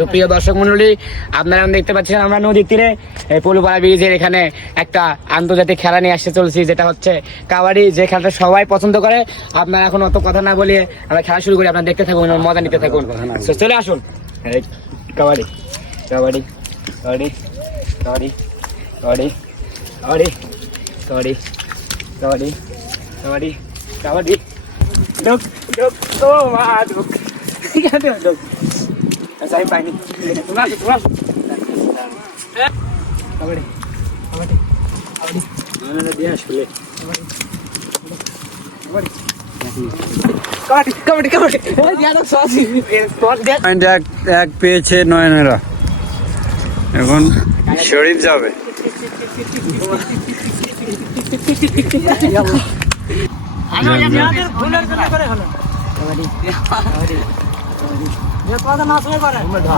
সুপ্রিয় দর্শক মন্ডলী, আপনারা দেখতে পাচ্ছেন আমরা নদীর তীরে পলুপাড়া ব্রিজের এখানে একটা আন্তর্জাতিক খেলা নিয়ে আসতে চলছি, যেটা হচ্ছে কাবাডি, যে খেলাটা সবাই পছন্দ করে। আপনারা এখন অত কথা না বলিয়ে আমরা খেলা শুরু করি, আপনারা দেখতে থাকুন, মজা নিতে থাকুন। চলে আসুন। কাবাডি কাবাডি কাবাডি কাবাডি কাবাডি কাবাডি কাবাডি কাবাডি কাবাডি কাবাডি ডুক ডুক ও মা ডুক ডুক saya panik. Masuk. Kabadi. Mana dia asli? Kabadi. Dia তো সসি। পয়েন্ট এক পেয়েছে নয়নেরা, এখন শরীর যাবে।